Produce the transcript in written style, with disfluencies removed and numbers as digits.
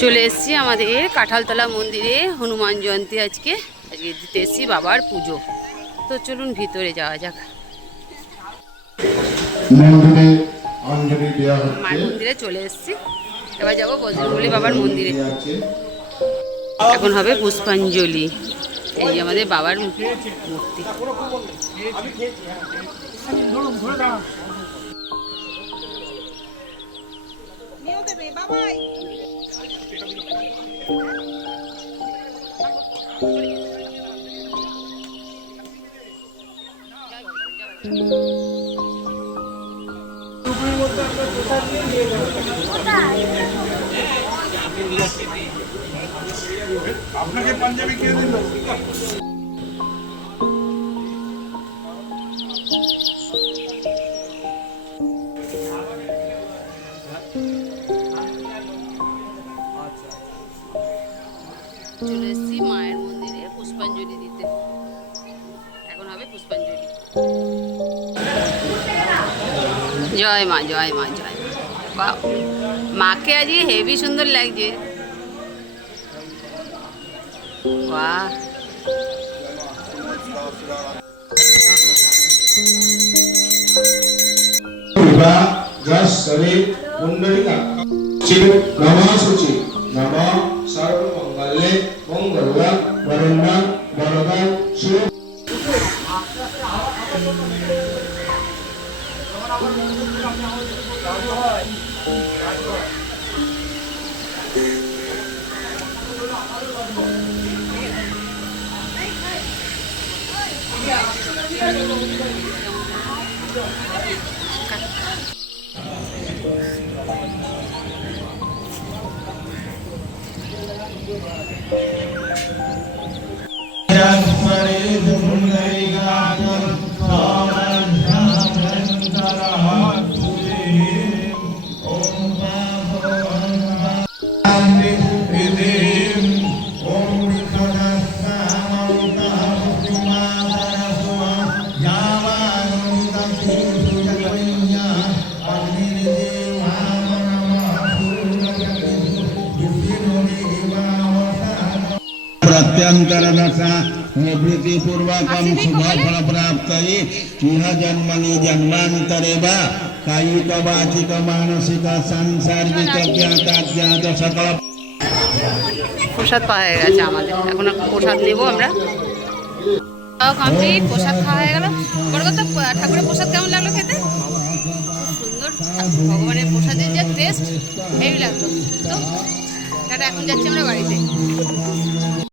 চলে এসেছি আমাদের কাঁঠালতলা মন্দিরে হনুমান জয়ন্তী আজকে দিতে এসেছি বাবার পুজো। তো চলুন ভিতরে যাওয়া যাক। মায়ের মন্দিরে চলে এসেছি, এবার যাবো বজরংবলী বাবার মন্দিরে। এখন হবে পুষ্পাঞ্জলি। এই আমাদের বাবার মূর্তি। আপনাকে পাঞ্জাবি কে দিল? চলে এসেছি মায়ের মন্দিরে পুষ্পাঞ্জলি দিতে। এখন হবে পুষ্পাঞ্জলি। জয় মা, জয় মা, জয় মা। মাকে আজকে হেভি সুন্দর লাগছে। বাহ, प्रत्यंतरदशा निवृत्तिपूर्वकं शुभफलप्राप्तये इह जन्मनि जन्मान्तरे वा कायिक वाचिक मानसिक सांसारिक ज्ञाताज्ञात सकल। প্রসাদ পাওয়া হয়ে গেছে আমাদের, এখন প্রসাদ নেবো আমরা। কমপ্লিট, প্রসাদ খাওয়া হয়ে গেল। বড় কথা, ঠাকুরের প্রসাদ কেমন লাগলো খেতে? সুন্দর, ভগবানের প্রসাদের যে টেস্ট হেভি লাগলো। তো এখন যাচ্ছি আমরা বাড়িতে।